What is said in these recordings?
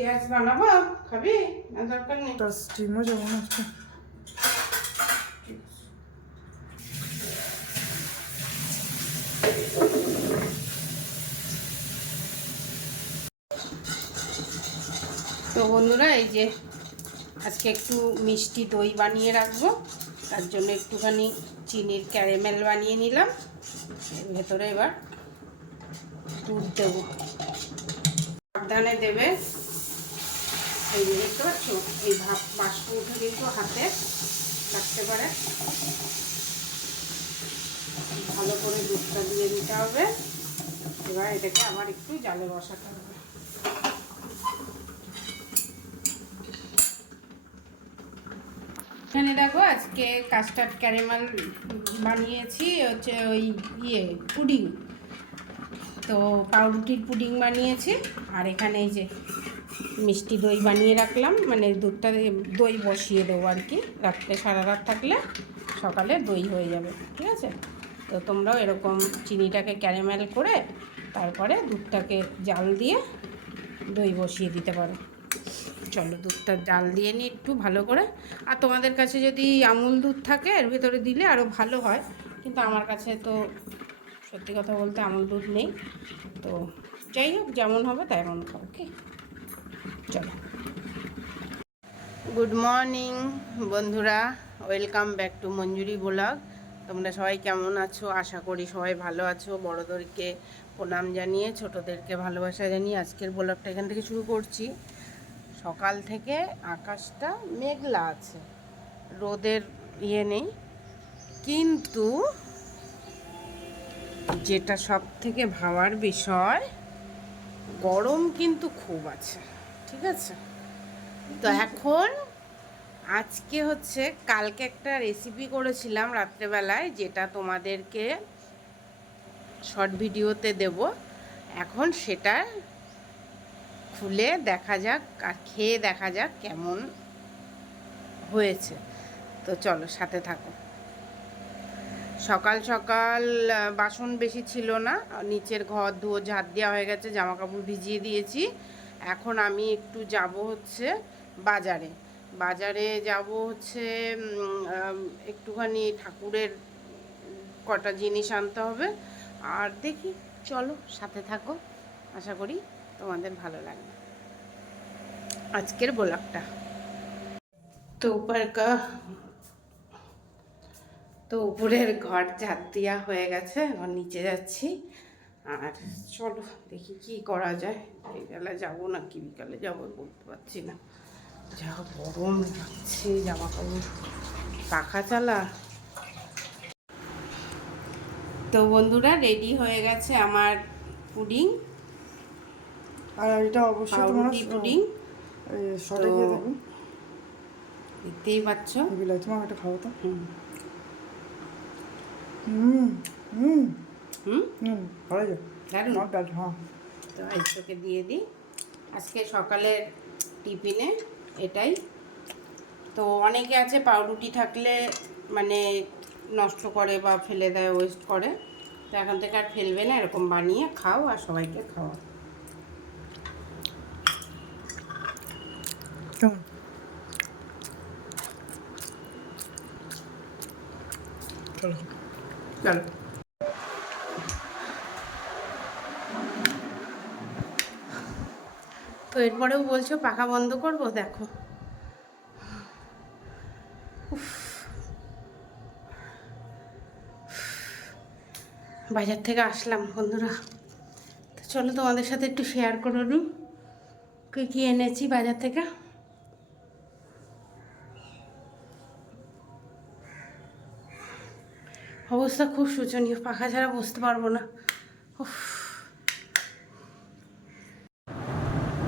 পেঁয়াজ বানাবো খাবি? না দরকার নেই। তা স্টিমও যেমন আছে তো বন্ধুরা এই যে আজকে একটু মিষ্টি দই বানিয়ে রাখব। তার জন্য একটুখানি চিনির ক্যারামেল বানিয়ে নিলাম। এর ভেতরে এবার দুধ দেবো। সাবধানে দেবে। এই যে দেখতে পাচ্ছ? এই ভাব বাষ্প উঠে কিন্তু হাতে লাগতে পারে। ভালো করে দুধটা দিয়ে দিতে হবে। এবার এটাকে আবার একটু জালে বসাতে হবে। এখানে দেখো, আজকে কাস্টার্ড ক্যারামেল বানিয়েছি, হচ্ছে ওই ইয়ে পুডিং। তো পাউরুটির পুডিং বানিয়েছি, আর এখানে এই যে মিষ্টি দই বানিয়ে রাখলাম মানে দুধটা দই বসিয়ে দেবো আর কি, রাত্রে সারা রাত থাকলে সকালে দই হয়ে যাবে, ঠিক আছে? তো তোমরাও এরকম চিনিটাকে ক্যারামেল করে তারপরে দুধটাকে জাল দিয়ে দই বসিয়ে দিতে পারো। চলো দুধটা জাল দিয়ে নিই একটু ভালো করে। আর তোমাদের কাছে যদি আমুল দুধ থাকে, এর ভিতরে দিলে আরও ভালো হয়, কিন্তু আমার কাছে তো সত্যি কথা বলতে আমুল দুধ নেই। তো যাই হোক, যেমন হবে তেমন খাও ওকে? চলো। গুড মর্নিং বন্ধুরা। Welcome back to Manjuri blog তোমরা সবাই কেমন আছো? আশা করি সবাই ভালো আছো। বড়োদেরকে প্রণাম জানিয়ে, ছোটোদেরকে ভালোবাসা জানিয়ে আজকের ব্লগটা এখান থেকে শুরু করছি। সকাল থেকে আকাশটা মেঘলা আছে। রোদের ইয়ে নেই। কিন্তু যেটা সব থেকে ভাবার বিষয়, গরম কিন্তু খুব আছে, ঠিক আছে? তো এখন আজকে হচ্ছে কালকে একটা রেসিপি করেছিলাম রাত্রেবেলায়, যেটা তোমাদেরকে শর্ট ভিডিওতে দেব। এখন সেটা খুলে দেখা যাক আর খেয়ে দেখা যাক কেমন হয়েছে। তো চলো সাথে থাকো। সকাল সকাল বাসন বেশি ছিল না। নিচের ঘর ধুয়ো ঝাড় দেওয়া হয়ে গেছে জামা কাপড় ভিজিয়ে দিয়েছি। এখন আমি একটু যাব হচ্ছে বাজারে। বাজারে যাব হচ্ছে একটুখানি ঠাকুরের কটা জিনিস আনতে হবে। আর দেখি, চলো সাথে থাকো। আশা করি তোমাদের ভালো লাগবে। আজকের ব্লগটা। তো উপর কা তো উপরের ঘর ঝাড় দেওয়া হয়ে গেছে এখন নিচে যাচ্ছি। আর চলো দেখি কি করা যায়। বিকালে যাব না কি বিকালে যাব বলতে পারছি না। যা গরম লাগছে জামা কাপড় পাখা চালা। তো বন্ধুরা রেডি হয়ে গেছে আমার পুডিং। আর এটা অবশ্যই তোমরা পুডিং। শর্টে দেখতেই পাচ্ছ। বিলাই তোমার একটা খাব তো। হুম। হুম। হুম হুম হুম ভালো দারুণ হ্যাঁ। তো আইসোকে দিয়ে দিই। আজকে সকালের টিফিনে এটাই। তো অনেকে আছে পাউরুটি থাকলে মানে নষ্ট করে বা ফেলে দেয় ওয়েস্ট করে। তো এখন থেকে আর ফেলবে না এরকম বানিয়ে খাও আর সবাইকে খাওয়া কেমন চলো চলো তো এরপরেও বলছো পাখা বন্ধ করব? দেখো। বাজার থেকে আসলাম বন্ধুরা। তো চলো তোমাদের সাথে একটু শেয়ার করে নিই কী কী এনেছি বাজার থেকে? অবস্থা খুব শোচনীয়, পাখা ছাড়া বসতে পারব না।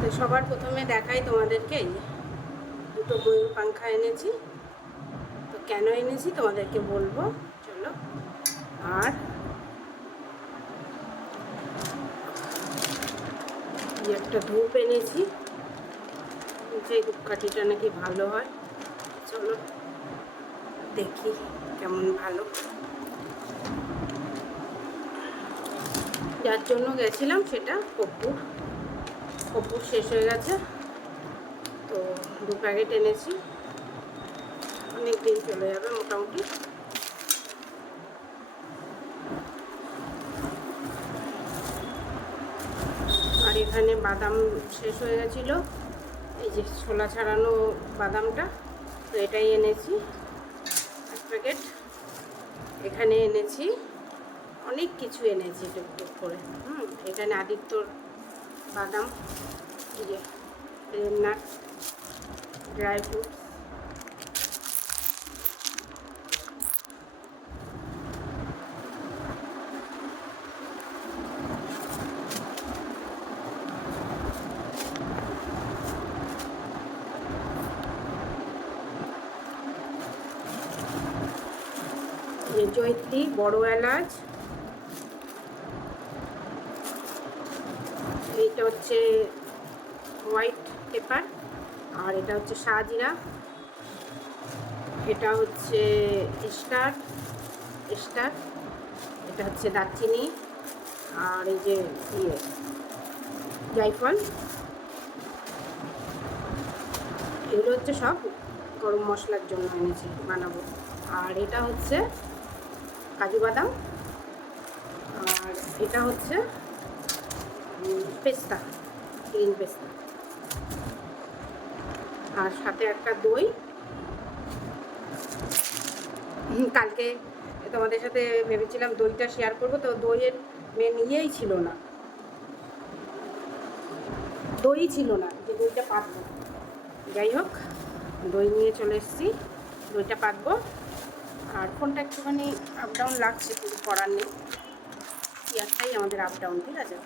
তো সবার প্রথমে দেখাই তোমাদেরকে দুটো ময়ূর পাংখা এনেছি। তো কেন এনেছি তোমাদেরকে বলব? চলো। আর একটা ধূপ এনেছি। সেই ধূপকাঠিটা নাকি ভালো হয়। চলো দেখি কেমন ভালো। যার জন্য গেছিলাম সেটা কপুর কপুর শেষ হয়ে গেছে। তো দু প্যাকেট এনেছি। অনেক দিন চলে যাবে মোটামুটি। আর এখানে বাদাম শেষ হয়ে গেছিল। এই যে ছোলা ছাড়ানো বাদামটা, তো এটাই এনেছি। এক প্যাকেট এখানে এনেছি। অনেক কিছু এনেছি টুকটুক করে। হুম, এখানে আদিত্যর বাদাম যে ড্রাই ফ্রুটস জয়ত্রী, বড় এলাচ হচ্ছে হোয়াইট পেপার, আর এটা হচ্ছে শাহজিরা এটা হচ্ছে স্টার স্টার এটা হচ্ছে দারচিনি, আর এই যে ইয়ে জাইফল এগুলো হচ্ছে সব গরম মশলার জন্য এনেছি, বানাবো। আর এটা হচ্ছে কাজু বাদাম, আর এটা হচ্ছে পেস্তা গ্রিন পেস্তা। আর সাথে একটা দই। কালকে তোমাদের সাথে ভেবেছিলাম দইটা শেয়ার করব, তো দইয়ের মেন ইয়েই ছিল না। দই ছিল না, যে দইটা পাতবো। যাই হোক, দই নিয়ে চলে এসেছি, দইটা পাতবো। আর ফোনটা একটুখানি আপ ডাউন লাগছে, কিন্তু করার নেই। আমাদের আপ ডাউন ঠিক আছে?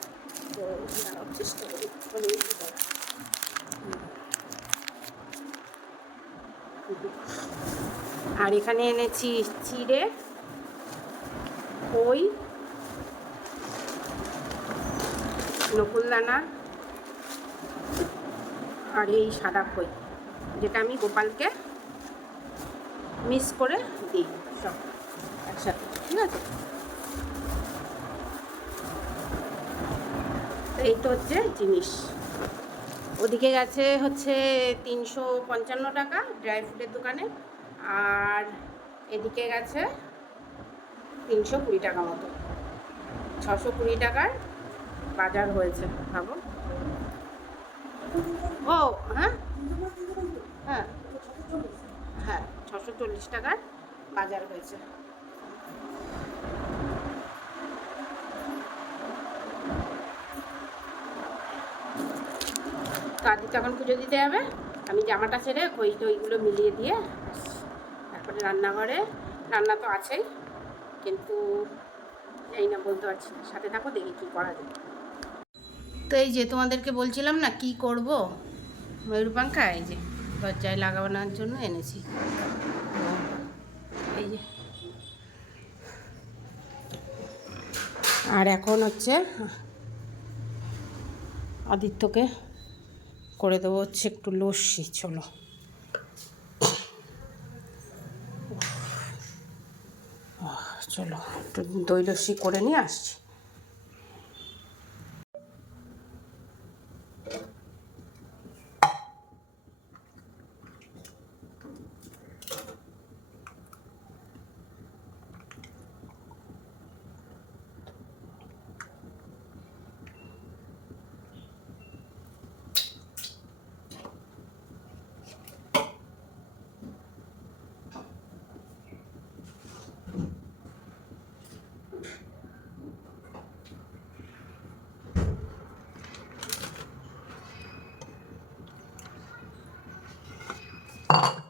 আর এখানে এনেছি চিড়ে খই নকুলদানা আর এই সাদা কই, যেটা আমি গোপালকে মিক্স করে দিই সব একসাথে, ঠিক আছে? এই তো হচ্ছে জিনিস। ওদিকে গেছে হচ্ছে তিনশো পঞ্চান্ন টাকা ড্রাই ফ্রুটের দোকানে, আর এদিকে গেছে তিনশো কুড়ি টাকা মতো। ছশো কুড়ি টাকার বাজার হয়েছে, ভাবো। ও হ্যাঁ? হ্যাঁ। হ্যাঁ ছশো চল্লিশ টাকার বাজার হয়েছে। আদি তখন পুজো দিতে যাবে আমি জামাটা ছেড়ে ওই ওইগুলো মিলিয়ে দিয়ে তারপরে রান্নাঘরে, রান্না তো আছেই, কিন্তু এই না বলতে পারছি না। সাথে থাকো, দেখি কী করা যায়। তো এই যে তোমাদেরকে বলছিলাম না, কি করব? ময়ূরপাঙ্খা, এই যে দরজায় লাগানোর জন্য এনেছি। এই যে। আর এখন হচ্ছে আদিত্যকে করে দেবো হচ্ছে একটু লস্যি চলো। চলো একটু দই লস্যি করে নিয়ে আসছি। Oh.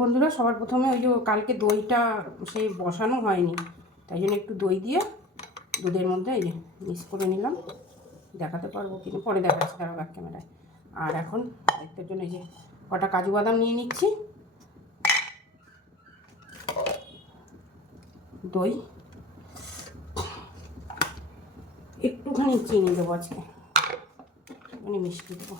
বন্ধুরা, সবার প্রথমে ওই যে কালকে দইটা সেই বসানো হয়নি, তাই জন্য একটু দই দিয়ে দুধের মধ্যে এই যে মিক্স করে নিলাম। দেখাতে পারব কিন্তু পরে দেখাচ্ছি তারা ব্যাক ক্যামেরায় আর এখন দায়িত্বের জন্য এই যে কটা কাজু বাদাম নিয়ে নিচ্ছি। দই। একটুখানি চিনি দেবো আজকে। একটুখানি মিষ্টি দেবো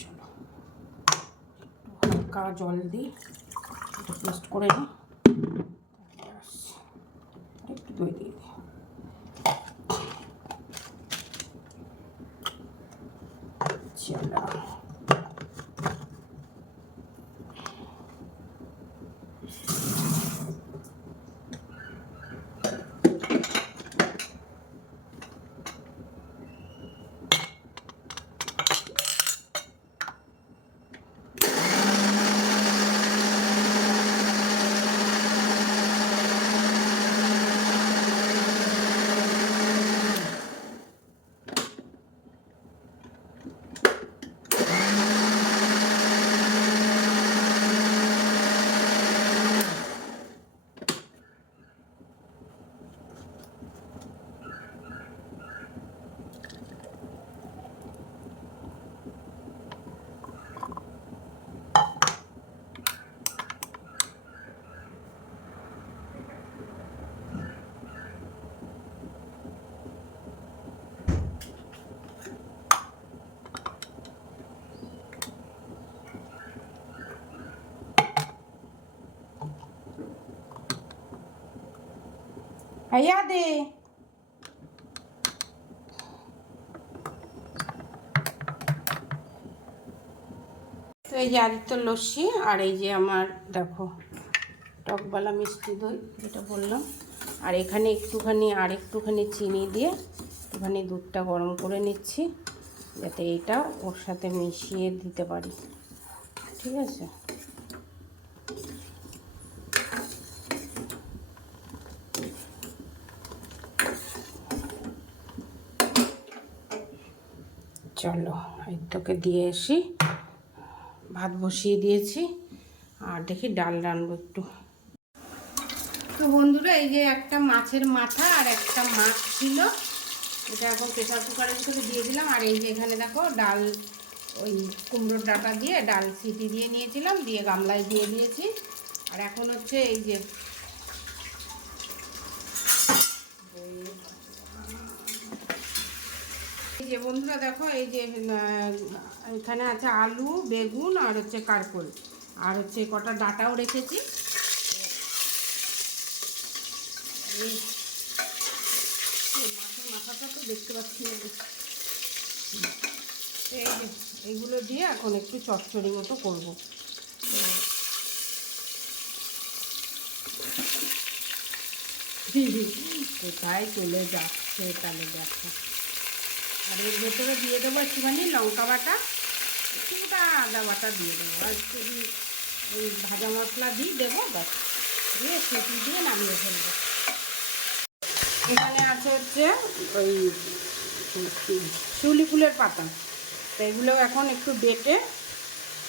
চলো একটু হালকা জল দিই পেস্ট করে নিই তারপরে আসছি। আর একটু দই দিয়ে দিই চলো ভাইয়া দে তো এই যে আদিত্য লস্যি আর এই যে আমার, দেখো, টকবালা মিষ্টি দই, যেটা বললাম। আর এখানে একটুখানি, আর একটুখানি চিনি দিয়ে একটুখানি দুধটা গরম করে নিচ্ছি, যাতে এটা ওর সাথে মিশিয়ে দিতে পারি। ঠিক আছে? চলো তোকে দিয়ে এসি ভাত বসিয়ে দিয়েছি, আর দেখি ডাল রানবো একটু। তো বন্ধুরা, এই যে একটা মাছের মাথা আর একটা মাছ ছিল। এটা এখন প্রেশার কুকারের ভিতরে দিয়ে দিলাম। আর এই যে এখানে দেখো, ডাল, ওই কুমড়োর ডাটা দিয়ে ডাল সিটি দিয়ে নিয়েছিলাম, দিয়ে গামলায় দিয়ে দিয়েছি। আর এখন হচ্ছে এই যে যে বন্ধুরা দেখো, এই যে এখানে আছে আলু, বেগুন আর হচ্ছে কারকল আর হচ্ছে কটা ডাটাও রেখেছি। মাছের মাথাটা তো দেখতে পাচ্ছি এই যে এইগুলো দিয়ে এখন একটু চচ্চড়ি মতো করব। কোথায় চলে যাচ্ছে তাহলে দেখো। আর এর ভেতরে দিয়ে দেবো একটুখানি লঙ্কা বাটা একটুটা আদা বাটা দিয়ে দেবো। আর একটু ওই ভাজা মশলা দিই দেবো, ব্যাস। দিয়ে সেটি দিয়ে নামিয়ে ফেলব। এখানে আছে হচ্ছে ওই শিউলি ফুলের পাতা। তো এগুলো এখন একটু বেটে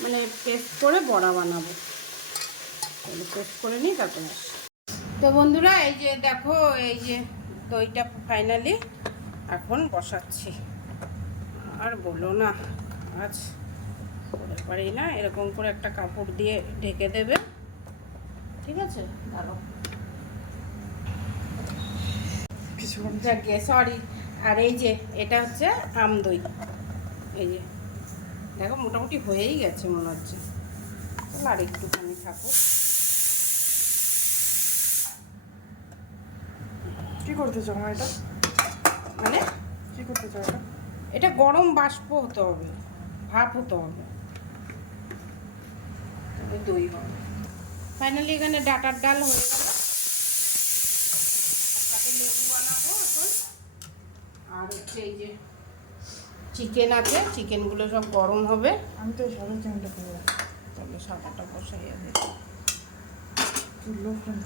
মানে পেস্ট করে বড়া বানাবো। পেস্ট করে নিই, তারপরে তো বন্ধুরা, এই যে দেখো, এই যে দইটা ফাইনালি এখন বসাচ্ছি। আর বলো না আজ পারি না এরকম করে একটা কাপড় দিয়ে ঢেকে দেবে। ঠিক আছে? ভালো যাকে সরি আর এই যে এটা হচ্ছে আম দই। এই যে দেখো মোটামুটি হয়েই গেছে মনে হচ্ছে। চল আর একটুখানি থাকুক। কি করতে চাও এটা? মানে? কি করতে চাও এটা? এটা গরম বাষ্প হতে হবে ভাপ হতে হবে। দই হবে। ফাইনালি এখানে ডাটার ডাল হয়ে গেল। সাথে লেবু বানাবো এখন। আর হচ্ছে এই যে চিকেন আছে চিকেনগুলো সব গরম হবে। আমি তো সাদা চিকেনটা খাব তাহলে সাদাটা বসাই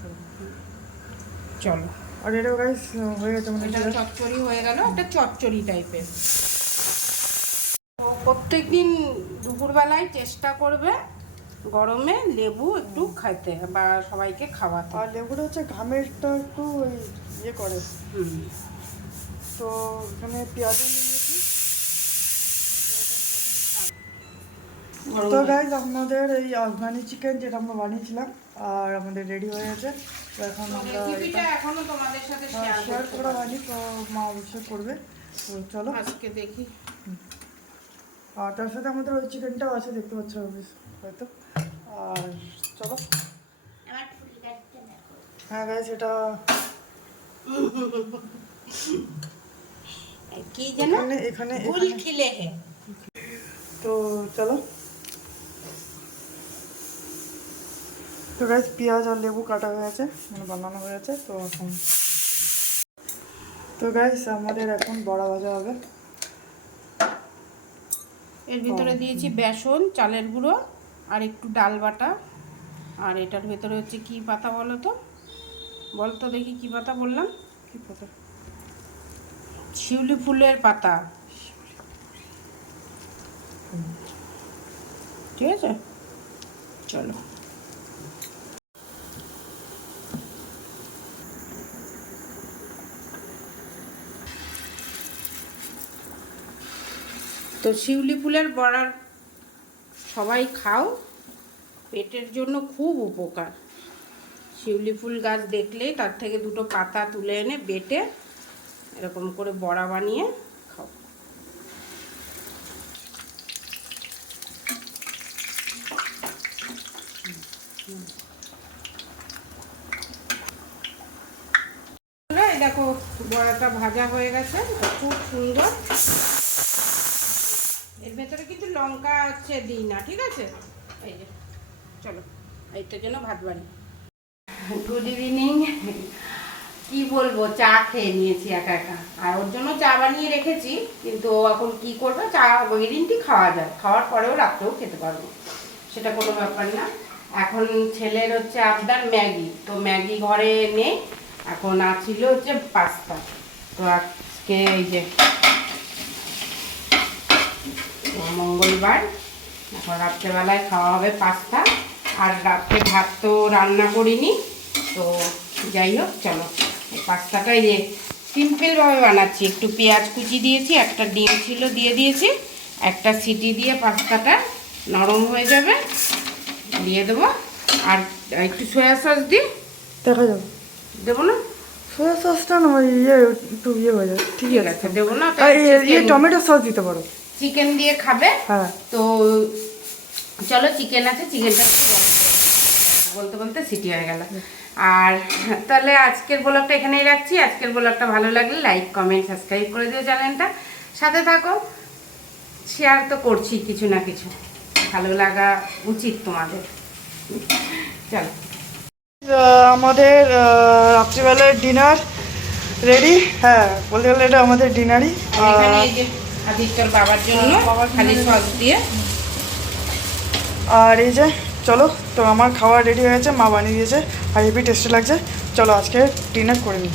করব। চলো। আর এটা গাইস হয়ে গেছে মানে এটা চচ্চড়ি হয়ে গেল একটা চচ্চড়ি টাইপের প্রত্যেকদিন দুপুরবেলায় চেষ্টা করবে গরমে লেবু একটু খাইতে বা সবাইকে খাওয়াতে। আর লেবুটা হচ্ছে ঘামেরটা একটু ওই ইয়ে করে। হুম। তো এখানে পেঁয়াজও নিয়ে নিয়েছি গরম তো গাইজ আমাদের এই আফগানি চিকেন যেটা আমরা বানিয়েছিলাম আর আমাদের রেডি হয়ে গেছে। তো এখন আমরা রেসিপিটা এখনও তোমাদের সাথে শেয়ার শেয়ার করা হয়নি তো মা অবশ্যই করবে। তো চলো। আজকে দেখি। আর তার সাথে আমাদের ওই চিকেনটাও আছে দেখতে পাচ্ছ হয়তো। আর চলো। হ্যাঁ গাইজ এটা কি যেন? এখানে তো চলো। তো গাইজ পেঁয়াজ আর লেবু কাটা হয়ে আছে মানে বানানো হয়ে আছে তো এখন তো গাইজ আমাদের এখন বড়া ভাজা হবে। এর ভিতরে দিয়েছি বেসন চালের গুঁড়ো আর একটু ডাল বাটা। আর এটার ভেতরে হচ্ছে কি পাতা বলো তো? বল তো দেখি কি পাতা বললাম। কি পাতা? শিউলি ফুলের পাতা। ঠিক আছে? চলো। তো শিউলি ফুলের বড়ার সবাই খাও। পেটের জন্য খুব উপকার। শিউলি ফুল গাছ দেখলেই তার থেকে দুটো পাতা তুলে এনে বেটে এরকম করে বড়া বানিয়ে খাও। দেখো, বড়াটা ভাজা হয়ে গেছে, খুব সুন্দর। ভেতরে কিন্তু লঙ্কা হচ্ছে দিই না, ঠিক আছে? এই যে, চলো, এইটার জন্য ভাত বাড়ি। Good evening. কি বলব, চা খেয়ে নিয়েছি একা একা। আর ওর জন্য চা বানিয়ে রেখেছি, কিন্তু এখন কি করব, চা গ্রিন টি খাওয়া যায় খাওয়ার পরেও রাত্রেও খেতে পারব। সেটা কোনো ব্যাপার না। এখন ছেলের হচ্ছে আবদার ম্যাগি। তো ম্যাগি ঘরে নেই এখন আছিল হচ্ছে পাস্তা। তো আজকে এই যে মঙ্গলবার এখন রাত্রেবেলায় খাওয়া হবে পাস্তা আর রাত্রে ভাত তো রান্না করিনি তো যাই হোক চলো। পাস্তাটাই যে সিম্পলভাবে বানাচ্ছি একটু পেঁয়াজ কুচি দিয়েছি একটা ডিম ছিল দিয়ে দিয়েছি একটা সিটি দিয়ে পাস্তাটা নরম হয়ে যাবে দিয়ে দেবো আর একটু সয়া সস দিই দেখা যাবে দেবো না? সোয়া সসটা না ইয়ে একটু ইয়ে হয়ে যাবে। ঠিক আছে দেবো না ইয়ে টমেটো সস দিতে পারো। চিকেন দিয়ে খাবে। হ্যাঁ। তো চলো চিকেন আছে চিকেনটা বলতে বলতে সিটি হয়ে গেল। আর তাহলে আজকের ব্লগটা এখানেই রাখছি। আজকের ব্লগটা ভালো লাগলে লাইক কমেন্ট সাবস্ক্রাইব করে দিও চ্যানেলটা। সাথে থাকো। শেয়ার তো করছি কিছু না কিছু। ভালো লাগা উচিত তোমাদের। চলো। আমাদের রাত্রিবেলার ডিনার রেডি হ্যাঁ বলতে গেলে এটা আমাদের ডিনারই এখানে এই যে আদিত্যর বাবার জন্য খালি সস দিয়ে। আর এই যে চলো তো আমার খাওয়া রেডি হয়ে গেছে মা বানিয়ে দিয়েছে আর হেভি টেস্টি লাগছে। চলো আজকে ডিনার করে নিই।